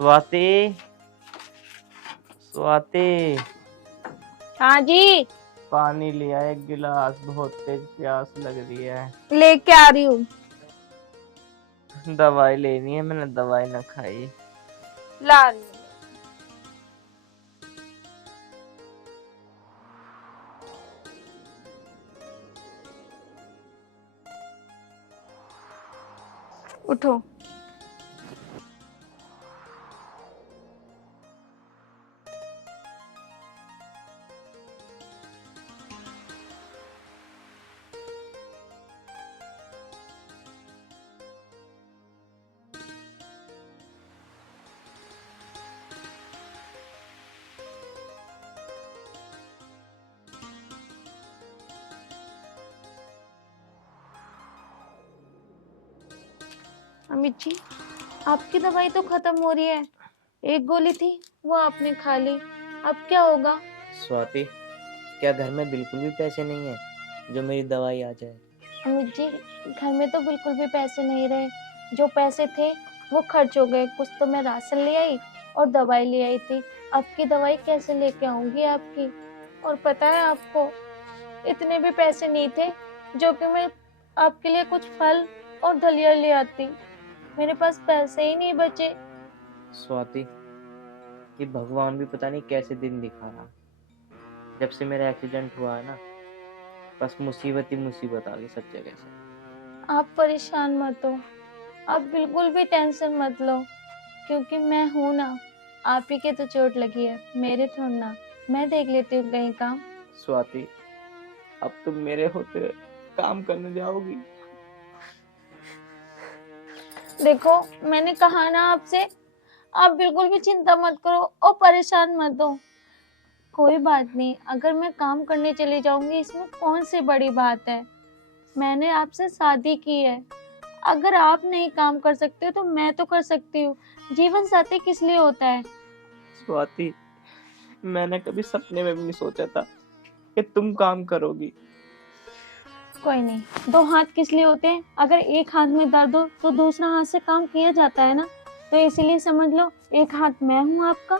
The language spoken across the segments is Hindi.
स्वाति, स्वाति, हाँ जी, पानी लिया एक गिलास, बहुत तेज प्यास लग रही है। लेके आ रही हूँ। दवाई लेनी है, मैंने दवाई ना खाई। ला रही हूँ। उठो। अमित जी, आपकी दवाई तो खत्म हो रही है। एक गोली थी, वो आपने खा ली। अब क्या होगा? स्वाति, क्या घर में बिल्कुल भी पैसे नहीं है जो मेरी दवाई आ जाए? अमित जी, घर में तो बिल्कुल भी पैसे नहीं रहे। जो पैसे थे वो खर्च हो गए। कुछ तो मैं राशन ले आई और दवाई ले आई थी। अब की दवाई कैसे लेके आऊंगी आपकी? और पता है आपको, इतने भी पैसे नहीं थे जो कि मैं आपके लिए कुछ फल और दलिया ले आती। मेरे पास पैसे ही नहीं बचे। स्वाति, ये भगवान भी पता नहीं कैसे दिन दिखा रहा। जब से मेरा एक्सीडेंट हुआ है ना, बस मुसीबत ही मुसीबत आ गई सब जगह से। आप परेशान मत हो, आप बिल्कुल भी टेंशन मत लो, क्योंकि मैं हूं ना। आप ही के तो चोट लगी है, मेरे थोड़ा ना। मैं देख लेती हूँ कहीं काम। स्वाति, अब तुम मेरे होते हुए काम करने जाओगी? देखो, मैंने कहा ना आपसे, आप बिल्कुल भी चिंता मत करो और परेशान मत हो। कोई बात नहीं, अगर मैं काम करने चली जाऊंगी इसमें कौन सी बड़ी बात है। मैंने आपसे शादी की है। अगर आप नहीं काम कर सकते हो तो मैं तो कर सकती हूँ। जीवन साथी किस लिए होता है? स्वाति, मैंने कभी सपने में भी नहीं सोचा था कि तुम काम करोगी। कोई नहीं, दो हाथ किस लिए होते हैं? अगर एक हाथ में दर्द हो तो दूसरा हाथ से काम किया जाता है ना। तो इसीलिए समझ लो, एक हाथ मैं हूँ आपका।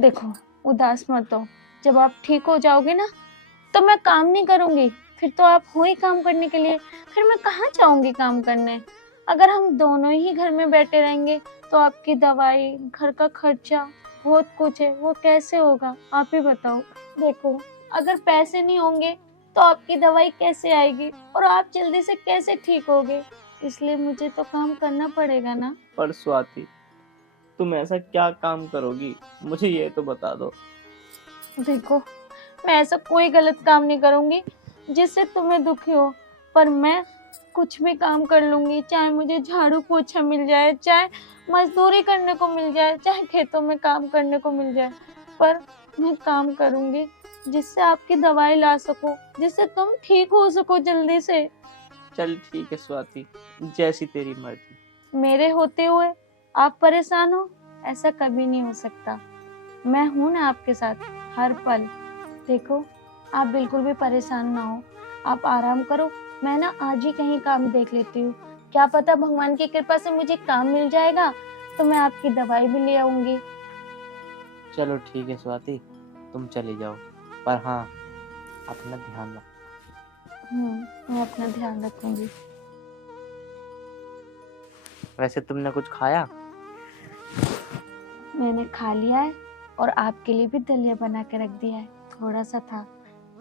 देखो, उदास मत हो। जब आप ठीक हो जाओगे ना, तो मैं काम नहीं करूंगी। फिर तो आप हो ही काम करने के लिए। फिर मैं कहाँ जाऊंगी काम करने? अगर हम दोनों ही घर में बैठे रहेंगे तो आपकी दवाई, घर का खर्चा, बहुत कुछ है, वो कैसे होगा? आप ही बताओ। देखो, अगर पैसे नहीं होंगे तो आपकी दवाई कैसे आएगी और आप जल्दी से कैसे ठीक होगे? इसलिए मुझे तो काम करना पड़ेगा ना। पर स्वाति, तुम ऐसा क्या काम करोगी, मुझे ये तो बता दो। देखो, मैं ऐसा कोई गलत काम नहीं करूंगी जिससे तुम्हें दुखी हो। पर मैं कुछ भी काम कर लूंगी, चाहे मुझे झाड़ू पोछा मिल जाए, चाहे मजदूरी करने को मिल जाए, चाहे खेतों में काम करने को मिल जाए। पर मैं काम करूंगी जिससे आपकी दवाई ला सको, जिससे तुम ठीक हो सको जल्दी से। चल ठीक है स्वाति, जैसी तेरी मर्जी। मेरे होते हुए आप परेशान हो, ऐसा कभी नहीं हो सकता। मैं हूं ना आपके साथ हर पल। देखो, आप बिल्कुल भी परेशान ना हो, आप आराम करो। मैं ना आज ही कहीं काम देख लेती हूँ। क्या पता भगवान की कृपा से मुझे काम मिल जाएगा तो मैं आपकी दवाई भी ले आऊंगी। चलो ठीक है स्वाति, तुम चले जाओ, पर हाँ, अपना ध्यान रखो। मैं अपना ध्यान रखूंगी। वैसे तुमने कुछ खाया? मैंने खा लिया है और आपके लिए भी दलिया बना के रख दिया है। थोड़ा सा था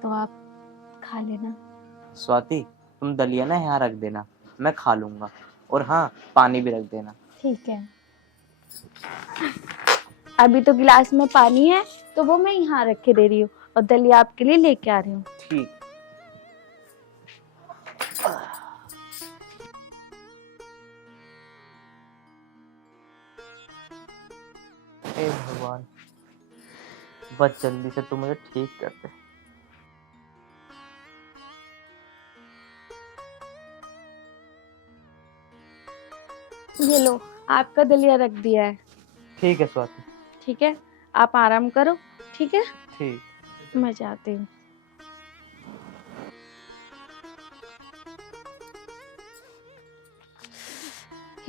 तो आप खा लेना। स्वाति, तुम दलिया ना यहाँ रख देना, मैं खा लूंगा। और हाँ, पानी भी रख देना। ठीक है। अभी तो गिलास में पानी है तो वो मैं यहाँ रख के दे रही हूँ और दलिया आपके लिए लेके आ रही हूँ। ठीक। हे भगवान, बस जल्दी से तुम मुझे ठीक कर दे। ये लो, आपका दलिया रख दिया है। ठीक है स्वाति। ठीक है, आप आराम करो। ठीक है, ठीक। मैं जाती हूँ।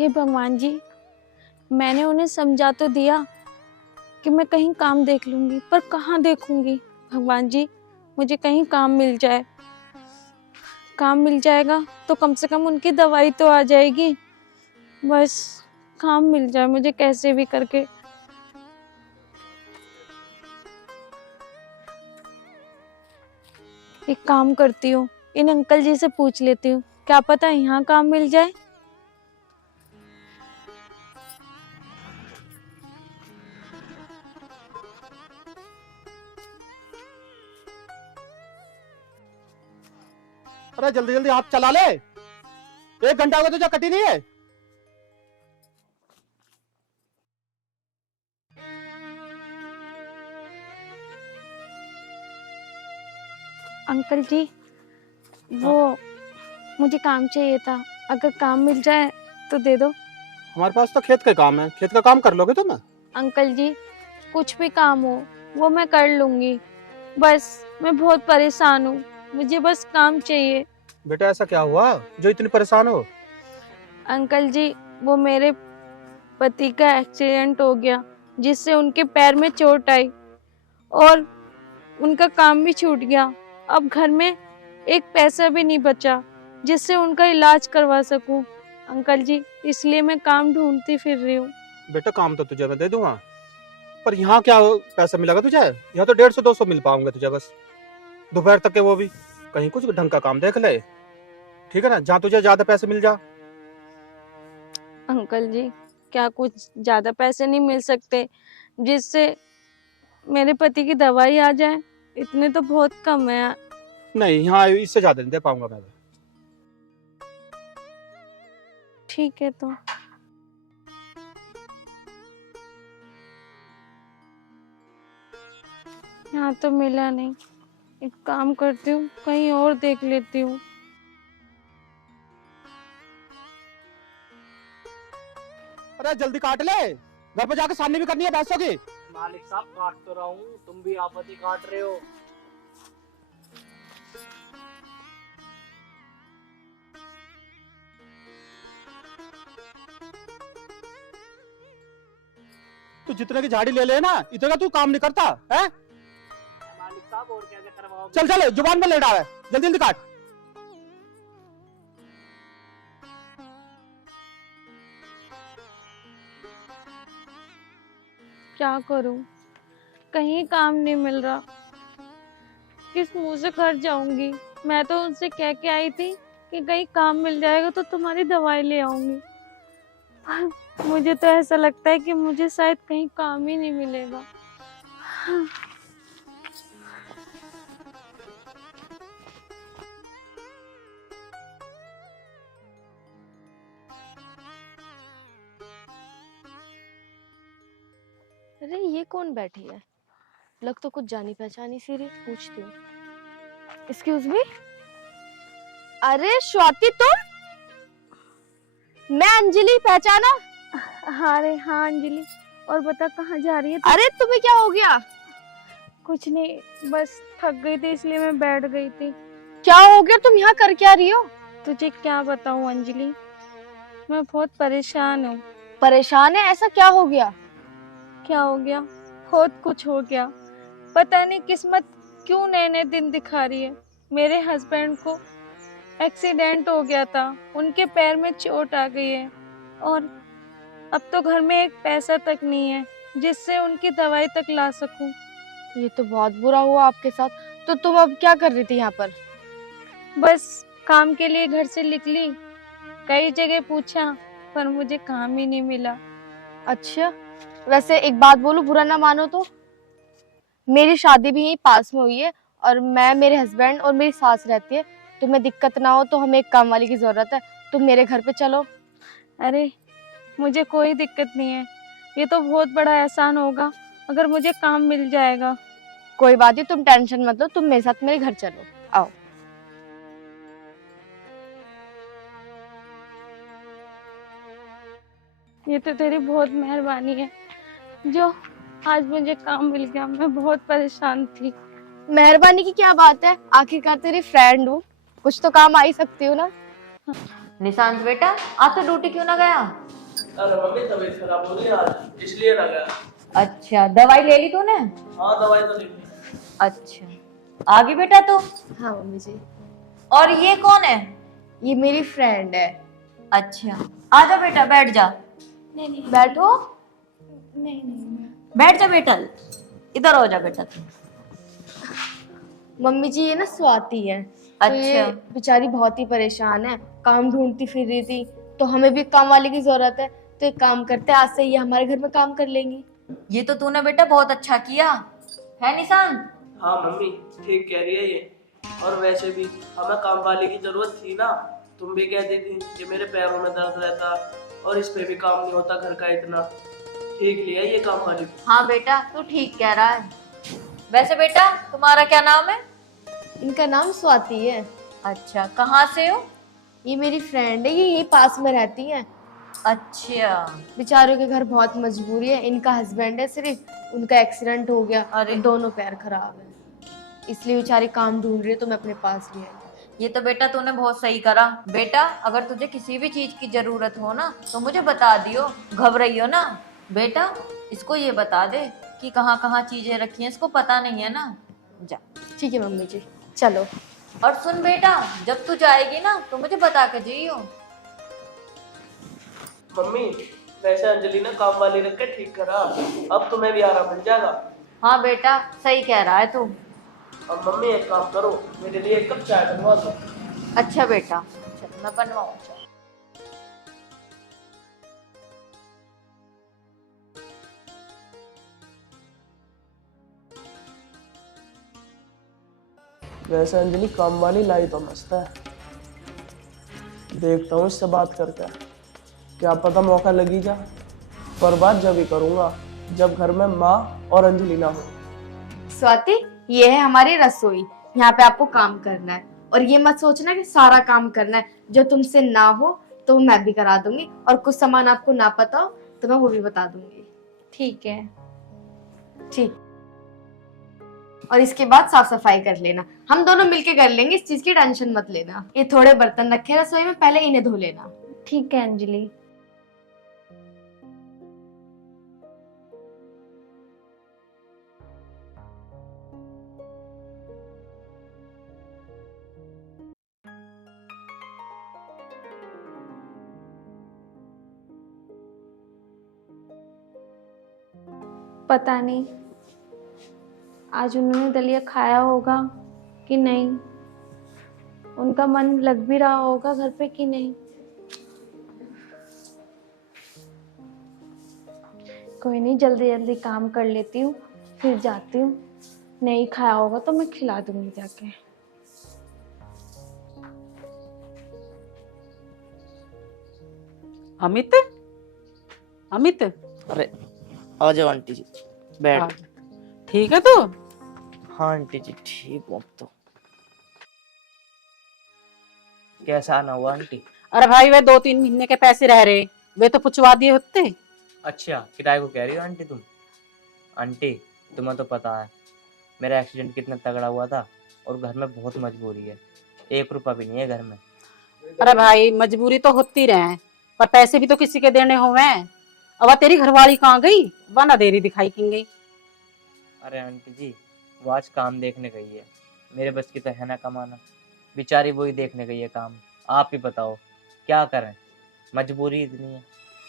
हे भगवान जी, मैंने उन्हें समझा तो दिया कि मैं कहीं काम देख लूंगी, पर कहाँ देखूंगी। भगवान जी, मुझे कहीं काम मिल जाए। काम मिल जाएगा तो कम से कम उनकी दवाई तो आ जाएगी। बस काम मिल जाए मुझे कैसे भी करके। एक काम करती हूँ, इन अंकल जी से पूछ लेती हूँ, क्या पता यहाँ काम मिल जाए। अरे जल्दी जल्दी हाथ चला ले, 1 घंटा हो गया तुझे कटी नहीं है। अंकल जी, वो मुझे काम चाहिए था, अगर काम मिल जाए तो दे दो। हमारे पास तो खेत का काम है, खेत का काम कर लोगे तुम? अंकल जी, कुछ भी काम हो वो मैं कर लूंगी, बस मैं बहुत परेशान हूँ, मुझे बस काम चाहिए। बेटा ऐसा क्या हुआ जो इतनी परेशान हो? अंकल जी, वो मेरे पति का एक्सीडेंट हो गया, जिससे उनके पैर में चोट आई और उनका काम भी छूट गया। अब घर में एक पैसा भी नहीं बचा जिससे उनका इलाज करवा सकूं। अंकल जी, इसलिए मैं काम ढूंढती फिर रही हूँ। बेटा काम तो तुझे मैं दे दूंगा, पर यहाँ क्या पैसा मिलेगा तुझे? यहाँ तो 150-200 मिल पाऊंगा तुझे बस, दोपहर तक के, वो भी कहीं कुछ ढंग का काम देख ले, ठीक है ना, जहाँ तुझे ज्यादा पैसे मिल जा। अंकल जी, क्या कुछ ज्यादा पैसे नहीं मिल सकते जिससे मेरे पति की दवाई आ जाए? इतने तो बहुत कम है। नहीं, यहाँ इससे ज्यादा नहीं दे पाऊंगा मैं। ठीक है, तो यहाँ तो मिला नहीं, एक काम करती हूँ, कहीं और देख लेती हूँ। अरे जल्दी काट ले, घर पे जाकर सामने भी करनी है भैंसों की। मालिक साहब काट तो रहा हूँ, तुम भी आपत्ति काट रहे हो। तू जितने की झाड़ी ले ले ना, इतना तू काम नहीं करता है। मालिक साहब और क्या क्या करवाओगे? चल चल, जुबान में ले डाले, जल्दी जल्दी काट। क्या करूं, कहीं काम नहीं मिल रहा, किस मुंह से घर जाऊंगी? मैं तो उनसे कह के आई थी कि कहीं काम मिल जाएगा तो तुम्हारी दवाई ले आऊंगी। मुझे तो ऐसा लगता है कि मुझे शायद कहीं काम ही नहीं मिलेगा। अरे ये कौन बैठी है? लग तो कुछ जानी पहचानी सी रही, पूछती हूँ। एक्सक्यूज मी, अरे स्वाति तुम? मैं अंजलि, पहचाना? हाँ रे हाँ अंजलि, और बता कहाँ जा रही है तू? अरे तुम्हें क्या हो गया? कुछ नहीं, बस थक गई थी इसलिए मैं बैठ गई थी। क्या हो गया, तुम यहाँ कर क्या रही हो? तुझे क्या बताऊं अंजलि, मैं बहुत परेशान हूँ। परेशान है? ऐसा क्या हो गया? क्या हो गया? बहुत कुछ हो गया, पता नहीं किस्मत क्यों नए नए दिन दिखा रही है। मेरे हस्बैंड को एक्सीडेंट हो गया था, उनके पैर में चोट आ गई है और अब तो घर में एक पैसा तक नहीं है जिससे उनकी दवाई तक ला सकूं। ये तो बहुत बुरा हुआ आपके साथ। तो तुम अब क्या कर रही थी यहाँ पर? बस काम के लिए घर से निकली, कई जगह पूछा पर मुझे काम ही नहीं मिला। अच्छा, वैसे एक बात बोलूं, बुरा ना मानो तो, मेरी शादी भी यहीं पास में हुई है और मैं, मेरे हस्बैंड और मेरी सास रहती है। तुम्हें दिक्कत ना हो तो हमें एक काम वाली की जरूरत है, तुम मेरे घर पे चलो। अरे मुझे कोई दिक्कत नहीं है, ये तो बहुत बड़ा एहसान होगा अगर मुझे काम मिल जाएगा। कोई बात नहीं, तुम टेंशन मत लो, तुम मेरे साथ मेरे घर चलो, आओ। ये तो तेरी बहुत मेहरबानी है जो आज मुझे काम मिल गया, मैं बहुत परेशान थी। मेहरबानी की क्या बात है, आखिरकार तेरी फ्रेंड हूँ, कुछ तो काम आ ही सकती हूँ ना। निशांत बेटा, आज तो ड्यूटी क्यों ना गया? अरे मम्मी तबीयत खराब हो रही है आज, इसलिए ना गया। अच्छा, दवाई ले ली तूने? हाँ दवाई तो ले ली। अच्छा, आ गई बेटा तू? हाँ मम्मी जी, और ये कौन है? ये मेरी फ्रेंड है। अच्छा, आजा बेटा, बैठ जा। नहीं नहीं बैठो, नहीं नहीं बैठ जा बेटा, इधर हो जा बेटा तू। मम्मी जी, ये ना स्वाति है। तो ये अच्छा। बेचारी बहुत ही परेशान है, काम ढूंढती फिर रही थी, तो हमें भी काम वाले की जरूरत है। तो एक काम करते हैं, आज से ये हमारे घर में काम कर लेंगी। ये तो तूने बेटा बहुत अच्छा किया है निशांत। हाँ मम्मी ठीक कह रही है ये। और वैसे भी हमें काम वाले की जरूरत थी ना, तुम भी कहती थी कि मेरे पैरों में दर्द रहता और इस पे भी काम नहीं होता घर का इतना। ठीक लिया ये काम वाली। हाँ बेटा, तू ठीक कह रहा है। वैसे बेटा तुम्हारा क्या नाम है? इनका नाम स्वाति है। अच्छा, कहाँ से हो? ये मेरी फ्रेंड है, ये यही पास में रहती है। अच्छा। बेचारों के घर बहुत मजबूरी है, इनका हस्बैंड है सिर्फ, उनका एक्सीडेंट हो गया अरे। और दोनों पैर खराब है, इसलिए बेचारी काम ढूंढ रही है, तो मैं अपने पास ले आई। ये तो बेटा तूने बहुत सही करा। बेटा अगर तुझे किसी भी चीज की जरूरत हो ना तो मुझे बता दियो, घबराइयो ना। बेटा इसको ये बता दे कि कहाँ कहाँ चीजें रखी हैं, इसको पता नहीं है ना। जा। ठीक है मम्मी जी, चलो। और सुन बेटा, जब तू जाएगी ना तो मुझे बता के जाइयो। मम्मी वैसे अंजलि ने काम वाली रख के ठीक करा, अब तुम्हें भी आराम मिल जाएगा। हाँ बेटा सही कह रहा है तू। अब मम्मी एक काम करो, मेरे लिए एक कप चाय बनवा दो। अच्छा बेटा, चल मैं बनवाऊँ चाय। वैसे अंजलि काम वाली लाई तो मस्त है, देखता हूँ इससे बात करके, क्या पता मौका लगी जा। पर बात जब ही करूंगा जब घर में माँ और अंजलि ना हो। स्वाति, ये है हमारी रसोई, यहाँ पे आपको काम करना है, और ये मत सोचना कि सारा काम करना है। जो तुमसे ना हो तो मैं भी करा दूंगी, और कुछ सामान आपको ना पता हो तो मैं वो भी बता दूंगी। ठीक है। ठीक। और इसके बाद साफ सफाई कर लेना, हम दोनों मिलके कर लेंगे, इस चीज की टेंशन मत लेना। ये थोड़े बर्तन रखे रसोई में, पहले इन्हें धो लेना। ठीक है अंजलि। पता नहीं आज उन्होंने दलिया खाया होगा कि नहीं, उनका मन लग भी रहा होगा घर पे कि नहीं। कोई नहीं, जल्दी जल्दी काम कर लेती हूँ, फिर जाती हूँ। नहीं खाया होगा तो मैं खिला दूंगी जाके। अमित, अमित, अरे आ जाओ आंटी जी, बैठ। ठीक है तू? हाँ आंटी जी ठीक हूँ अब तो। कैसा आना हुआ आंटी? अरे भाई वे 2-3 महीने के पैसे रह रहे, वे तो पुचवा दिए होते। अच्छा किराए को कह रही हो आंटी तुम? आंटी तुम्हें तो पता है मेरा एक्सीडेंट कितना तगड़ा हुआ था, और घर में बहुत मजबूरी है, 1 रुपया भी नहीं है घर में। अरे भाई मजबूरी तो होती रहे, पर पैसे भी तो किसी के देने हुए हैं। अब तेरी घरवाली कहाँ गई? वह ना देरी दिखाई की गई। अरे आंटी जी वो आज काम देखने गई है, मेरे बस की तो है ना कमाना, बेचारी वही देखने गई है काम। आप ही बताओ क्या करें, मजबूरी इतनी है।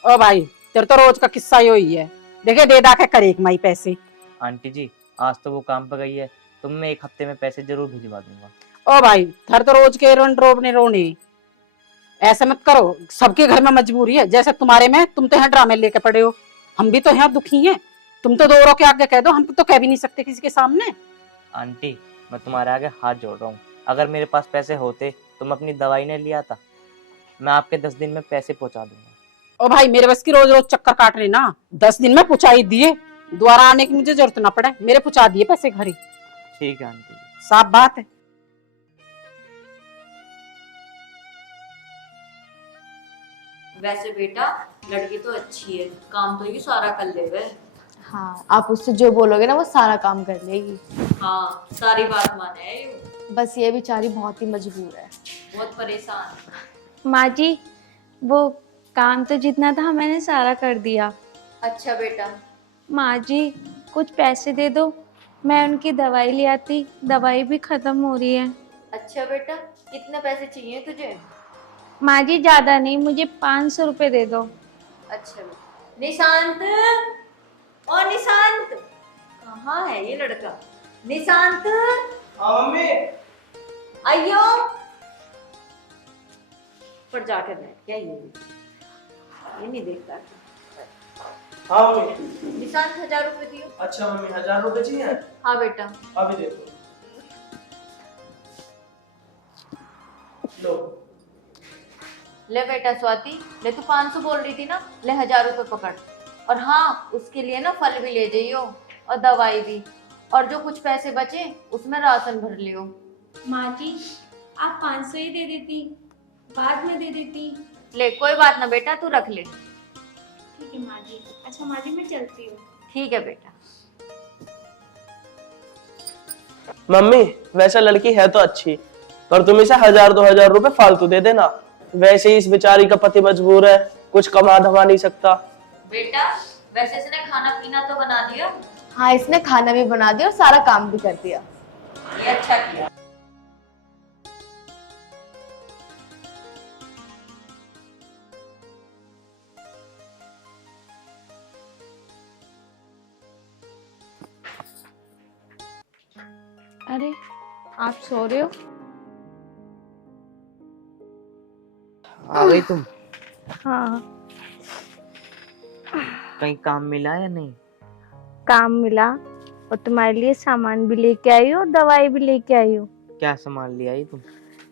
ओ भाई तेरे तो रोज का किस्सा ही है, देखे दे दा के करे कमाई पैसे। आंटी जी आज तो वो काम पे गई है, तो मैं 1 हफ्ते में पैसे जरूर भिजवा दूंगा। ओ भाई थर तो रोज के रोने रोने, ऐसा मत करो। सबके घर में मजबूरी है, जैसे तुम्हारे में, तुम तो यहाँ ड्रामे लेके पड़े हो, हम भी तो यहाँ दुखी हैं। तुम तो दोनों के आगे कह दो, हम तो कह भी नहीं सकते किसी के सामने। आंटी मैं तुम्हारे आगे हाथ जोड़ रहा हूँ, अगर मेरे पास पैसे होते तो मैं अपनी दवाई नहीं लिया था, मैं आपके 10 दिन में पैसे पहुंचा दूंगा। ओ भाई मेरे बस की रोज रोज चक्कर काट रही ना, 10 दिन में पहुंचा ही दिए, दोबारा आने की मुझे जरूरत ना पड़े, मेरे पहुंचा दिए पैसे घर ही। ठीक है आंटी जी। साफ बात है। वैसे बेटा लड़की तो अच्छी है, काम तो ये सारा कर लेवे। हाँ, आप उससे जो बोलोगे ना वो सारा काम कर लेगी। हाँ सारी बात माने है ये, बस ये बेचारी बहुत ही मजबूर है। बहुत परेशान। माँ जी वो काम तो जितना था मैंने सारा कर दिया। अच्छा बेटा। माँ जी कुछ पैसे दे दो, मैं उनकी दवाई ले आती, दवाई भी खत्म हो रही है। अच्छा बेटा, कितने पैसे चाहिए तुझे? माँ जी ज्यादा नहीं, मुझे 500 रुपये दे दो। अच्छा बेटा। निशांत, और निशांत कहाँ है ये लड़का? निशांत, हाँ मम्मी। आइयो। पर जाकर बैठ क्या ये नहीं देखता। हाँ मम्मी। निशांत 1000 रुपए दियो। अच्छा मम्मी, 1000 रुपए चाहिए? हाँ बेटा। अभी देखो। लो। ले बेटा स्वाति, ले तू 500 बोल रही थी ना, ले 1000 रुपए पकड़। और हाँ, उसके लिए ना फल भी ले जाइयो और दवाई भी, और जो कुछ पैसे बचे उसमें राशन भर लियो। माँ जी आप 500 ही दे देती, बाद में दे देती। ले कोई बात ना बेटा, तू रख ले। ठीक है माँ जी। अच्छा माँ जी मैं चलती हूँ। ठीक है बेटा। मम्मी वैसे लड़की है तो अच्छी, पर तुम इसे 1000-2000 रुपए फालतू दे देना। वैसे ही इस बेचारी का पति मजबूर है, कुछ कमा धमा नहीं सकता। बेटा वैसे इसने खाना पीना तो बना दिया? हाँ, इसने खाना भी बना दिया और सारा काम भी कर दिया। ये अच्छा किया। अरे आप सो रहे हो? आ गई तुम? हाँ। कहीं काम मिला या नहीं? काम मिला, और तुम्हारे लिए सामान भी लेके आई हो, दवाई भी लेके आई हो। क्या सामान ले आई तुम?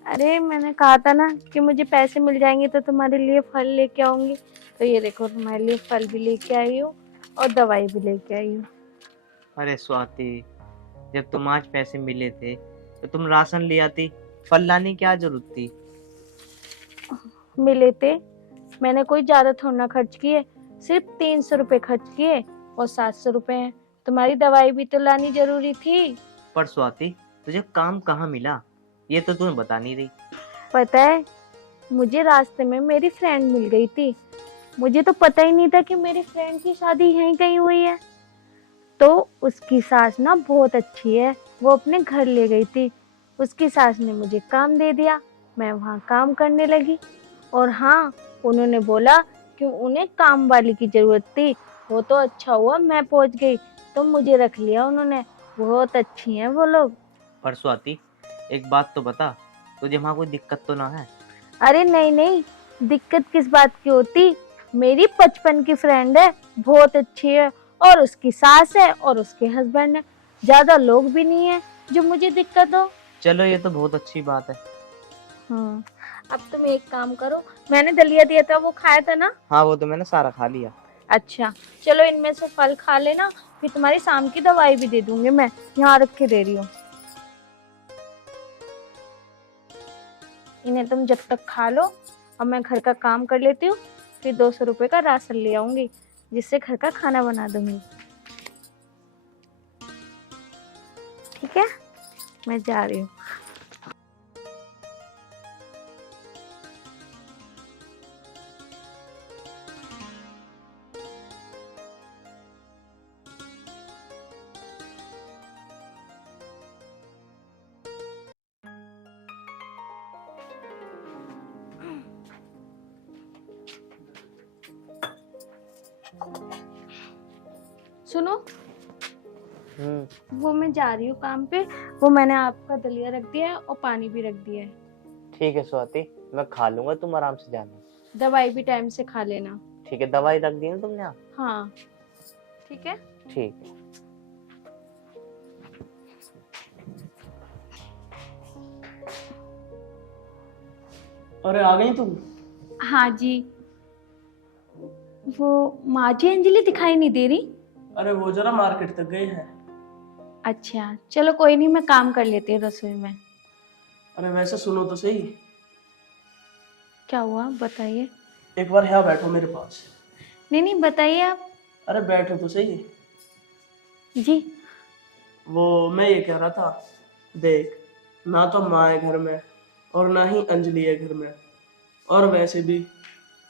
अरे मैंने कहा था ना कि मुझे पैसे मिल जाएंगे तो तुम्हारे लिए फल लेके आऊंगी, तो ये देखो तुम्हारे लिए फल भी लेके आई हो और दवाई भी लेके आई हो। अरे स्वाति, जब तुम आज पैसे मिले थे तो तुम राशन ले आती, फल लाने की क्या जरूरत थी? मिले थे, मैंने कोई ज्यादा थोड़ा ना खर्च किए, सिर्फ 300 रुपए खर्च किए और 700 रुपए हैं। तुम्हारी दवाई भी तो लानी जरूरी थी। पर स्वाति तुझे काम कहाँ मिला, ये तो तुम्हें बता नहीं रही। पता है, मुझे रास्ते में मेरी फ्रेंड मिल गई थी। मुझे तो पता ही नहीं था कि मेरी फ्रेंड की शादी यहीं कहीं हुई है। तो उसकी सास ना बहुत अच्छी है, वो अपने घर ले गई थी। उसकी सास ने मुझे काम दे दिया, मैं वहाँ काम करने लगी। और हाँ, उन्होंने बोला कि उन्हें काम वाली की जरूरत थी। वो तो अच्छा हुआ मैं पहुँच गई, तो मुझे रख लिया उन्होंने। बहुत अच्छी हैं वो लोग। पर स्वाति एक बात तो बता, तुझे वहाँ कोई दिक्कत तो ना है? अरे नहीं नहीं, दिक्कत किस बात की होती। मेरी 55 की फ्रेंड है, बहुत अच्छी है, और उसकी सास है और उसके हस्बैंड है। ज्यादा लोग भी नहीं है जो मुझे दिक्कत हो। चलो ये तो बहुत अच्छी बात है। हाँ, अब तुम एक काम करो, मैंने दलिया दिया था वो खाया था ना? हाँ वो तो मैंने सारा खा लिया। अच्छा चलो, इनमें से फल खा लेना, फिर तुम्हारी शाम की दवाई भी दे दूंगी। मैं यहाँ रख के दे रही हूँ, इन्हें तुम जब तक खा लो, और मैं घर का काम कर लेती हूँ, फिर 200 रुपए का राशन ले आऊंगी, जिससे घर का खाना बना दूंगी। ठीक है, मैं जा रही हूँ। सुनो, वो मैं जा रही हूँ काम पे, वो मैंने आपका दलिया रख दिया है और पानी भी रख दिया है। ठीक है स्वाति, मैं खा लूंगा, तुम आराम से जाना। दवाई भी टाइम से खा लेना। ठीक है, दवाई रख दी ना तुमने? हाँ ठीक है। ठीक है। अरे आ गई तुम? हाँ जी। वो माँ जी अंजलि दिखाई नहीं दे रही। अरे वो जरा मार्केट तक गए हैं। अच्छा चलो कोई नहीं, मैं काम कर लेती हूँ रसोई में। अरे वैसे सुनो तो सही, क्या हुआ बताइए। एक बार यहाँ बैठो मेरे पास। नहीं नहीं बताइए आप। अरे बैठो तो सही। जी। वो मैं ये कह रहा था, देख ना तो माँ है घर में और ना ही अंजलि है घर में, और वैसे भी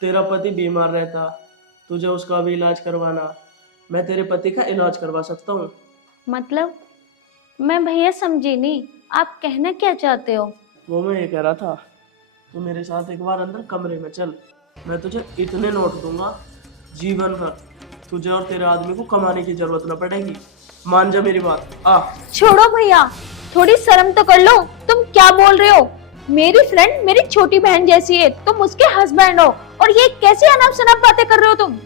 तेरा पति बीमार रहता, तुझे उसका भी इलाज करवाना, मैं तेरे पति का इलाज करवा सकता हूँ। मतलब मैं भैया समझी नहीं, आप कहना क्या चाहते हो? वो मैं ये कह रहा था, तू मेरे साथ एक बार अंदर कमरे में चल, मैं तुझे इतने नोट दूंगा जीवन भर, तुझे और तेरे आदमी को कमाने की जरूरत न पड़ेगी। मान जा मेरी बात, आ। छोड़ो भैया, थोड़ी शर्म तो कर लो। तुम क्या बोल रहे हो? मेरी फ्रेंड मेरी छोटी बहन जैसी है, तुम उसके हस्बैंड हो, और ये कैसी अनाप शनाप बातें कर रहे हो तुम?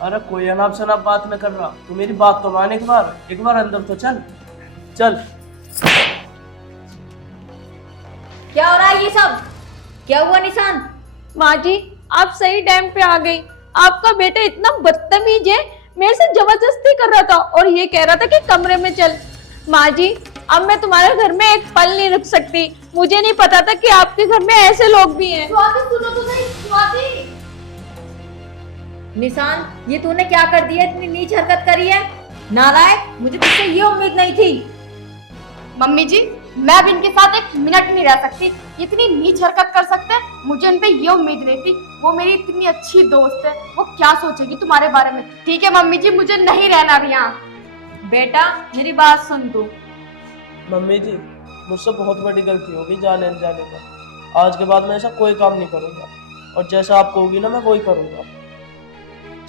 अरे कोई अनाप शनाप बात न कर रहा, तू मेरी बात तो मान, एक बार अंदर तो चल चल। क्या हो रहा है ये सब? क्या हुआ निशान? माँ जी, आप सही टाइम पे आ गई। आपका बेटा इतना बदतमीज है, मेरे से जबरदस्ती कर रहा था और ये कह रहा था कि कमरे में चल। माँ जी, अब मैं तुम्हारे घर में एक पल नहीं रुक सकती। मुझे नहीं पता था कि आपके घर में ऐसे लोग भी हैं। स्वाति सुनो तो सही, स्वाति। निशान, ये तूने क्या कर दिया? इतनी नीच हरकत करी है। नालायक, मुझे तुझसे ये उम्मीद नहीं थी। मम्मी जी, मैं अब इनके साथ एक मिनट नहीं रह सकती। इतनी नीच हरकत कर सकते हैं, मुझे इन पे ये उम्मीद नहीं थी। वो मेरी इतनी अच्छी दोस्त है, वो क्या सोचेगी तुम्हारे बारे में। ठीक है मम्मी जी, मुझे नहीं रहना अब यहाँ। बेटा मेरी बात सुन तू। मम्मी जी, मुझसे बहुत बड़ी गलती होगी जाने अनजाने में। आज के बाद मैं ऐसा कोई काम नहीं करूंगा, और जैसा आप कहोगी ना मैं वही करूंगा।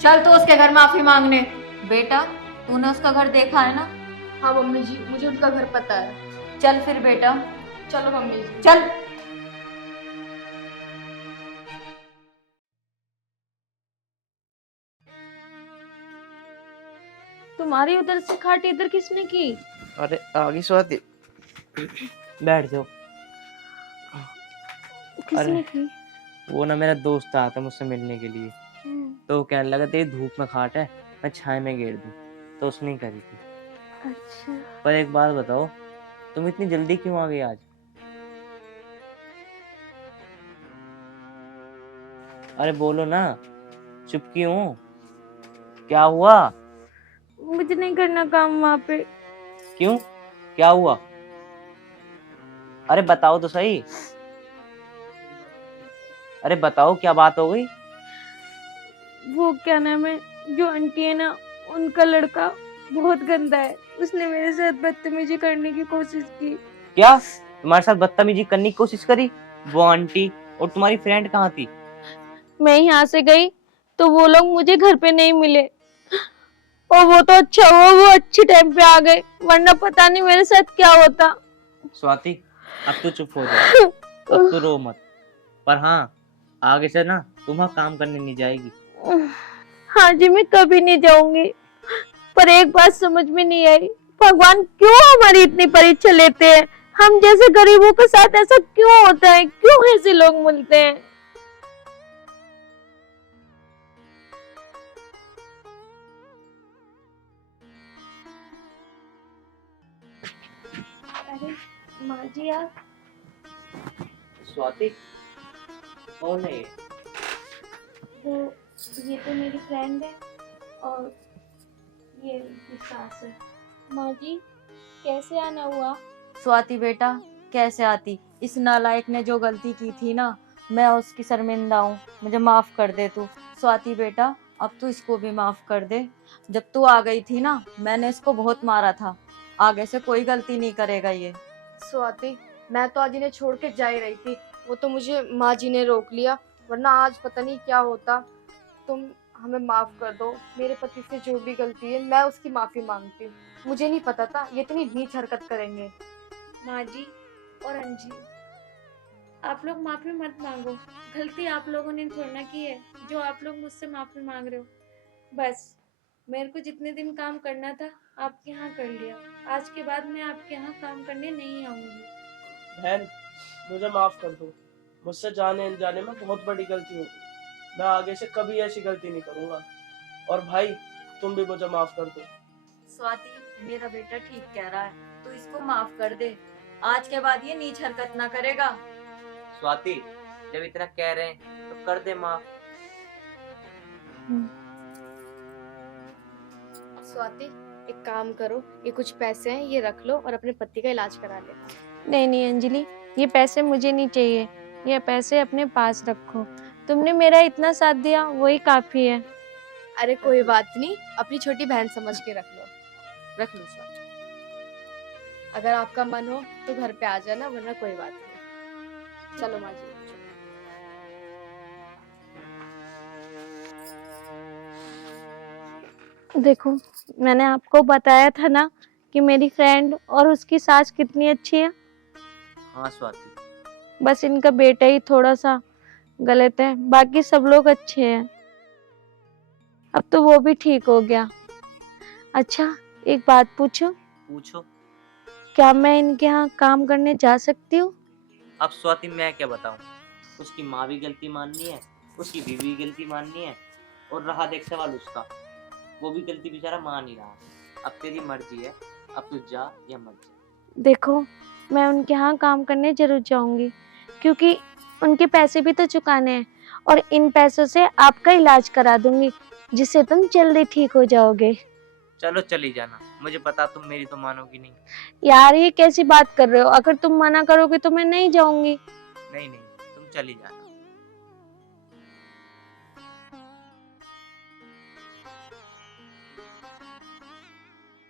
चल तो उसके घर माफी मांगने। बेटा तूने उसका घर देखा है ना? हाँ मम्मी जी, मुझे उनका घर पता है। चल फिर बेटा, चलो मम्मी जी। चल। तुम्हारी उधर से खाट इधर किसने की? अरे आगे स्वाति, बैठ जाओ। किसने की? वो ना मेरा दोस्त आया था मुझसे मिलने के लिए, तो वो कहने लगा तेरी धूप में खाट है, मैं छाया में घेर दूं, तो उसने ही करी थी। अच्छा, पर एक बात बताओ, तुम इतनी जल्दी क्यों आ गई आज? अरे बोलो ना, चुप क्यों? क्या हुआ? मुझे नहीं करना काम वहाँ पे। क्यों, क्या हुआ? अरे बताओ तो सही। अरे बताओ क्या बात हो गई? वो क्या नाम है, जो आंटी है ना, उनका लड़का बहुत गंदा है। उसने मेरे साथ बदतमीजी करने की कोशिश की। क्या तुम्हारे साथ बदतमीजी करने की कोशिश करी? वो आंटी और तुम्हारी फ्रेंड कहाँ थी? मैं यहाँ से गई तो वो लोग मुझे घर पे नहीं मिले, और वो तो अच्छा हुआ वो अच्छे टाइम पे आ गए, वरना पता नहीं मेरे साथ क्या होता। स्वाति, अब तो चुप हो जाओ, अब तो रो मत। पर हाँ, आगे से ना तुम्हारा काम करने नहीं जाएगी। हाँ जी, मैं कभी नहीं जाऊंगी। पर एक बात समझ में नहीं आई, भगवान क्यों हमारी इतनी परीक्षा लेते हैं? हम जैसे गरीबों के साथ ऐसा क्यों होता है? क्यों ऐसे लोग मिलते हैं? अरे माँ जी, आप स्वाति, कौन है ये? वो, ये तो मेरी फ्रेंड है, और ये उसकी सास है। माँ जी, कैसे आना हुआ? स्वाति बेटा, कैसे आती? इस नालायक ने जो गलती की थी ना, मैं उसकी शर्मिंदा हूँ, मुझे माफ कर दे तू। स्वाति बेटा, अब तू इसको भी माफ कर दे। जब तू आ गई थी ना, मैंने इसको बहुत मारा था, आगे से कोई गलती नहीं करेगा ये। स्वाति, मैं तो आज इन्हें छोड़ के जा ही रही थी, वो तो मुझे माँ जी ने रोक लिया, वरना आज पता नहीं क्या होता। तुम हमें माफ कर दो। मेरे पति से जो भी गलती है मैं उसकी माफी मांगती हूँ। मुझे नहीं पता था ये इतनी नीच हरकत करेंगे। माँ जी और अंजी, आप लोग माफी मत मांगो। गलती आप लोगों ने थोड़ा ना की है जो आप लोग मुझसे माफी मांग रहे हो। बस मेरे को जितने दिन काम करना था आपके यहाँ कर लिया, आज के बाद मैं आपके यहाँ काम करने नहीं आऊंगी। बहन, मुझे माफ कर दो, मुझसे जाने अनजाने में बहुत बड़ी गलती होगी, मैं आगे से कभी ऐसी गलती नहीं करूंगा। और भाई, तुम भी मुझे माफ कर दो। स्वाति, मेरा बेटा ठीक कह रहा है, तू इसको माफ कर दे, आज के बाद ये नीच हरकत ना करेगा। स्वाति, जब इतना कह रहे हैं तो कर दे माफ। स्वाति, एक काम करो, ये कुछ पैसे हैं, ये रख लो और अपने पति का इलाज करा ले। नहीं नहीं अंजलि, ये पैसे मुझे नहीं चाहिए, ये पैसे अपने पास रखो। तुमने मेरा इतना साथ दिया वही काफी है। अरे कोई बात नहीं, अपनी छोटी बहन समझ के रख लो स्वाति। अगर आपका मन हो तो घर पे आ जाना, वरना कोई बात नहीं। चलो माँ जी। देखो, मैंने आपको बताया था ना कि मेरी फ्रेंड और उसकी सास कितनी अच्छी है। हाँ स्वाति, बस इनका बेटा ही थोड़ा सा गलत है, बाकी सब लोग अच्छे हैं। अब तो वो भी ठीक हो गया। अच्छा, एक बात पूछूं? पूछो। क्या मैं इनके यहाँ काम करने जा सकती हूँ? अब स्वाति मैं क्या बताऊं, उसकी माँ भी गलती माननी है, उसकी बीवी भी गलती माननी है, और रहा देख सवाल उसका, वो भी गलती बेचारा मान ही रहा। अब तेरी मर्जी है, अब तू जा या मत जा। देखो, मैं उनके यहाँ काम करने जरूर जाऊंगी, क्योंकि उनके पैसे भी तो चुकाने हैं, और इन पैसों से आपका इलाज करा दूंगी, जिससे तुम जल्दी ठीक हो जाओगे। चलो चली जाना, मुझे पता तुम मेरी तो मानोगी नहीं। यार, ये कैसी बात कर रहे हो? अगर तुम मना करोगे तो मैं नहीं जाऊंगी। नहीं नहीं, तुम चली जाना।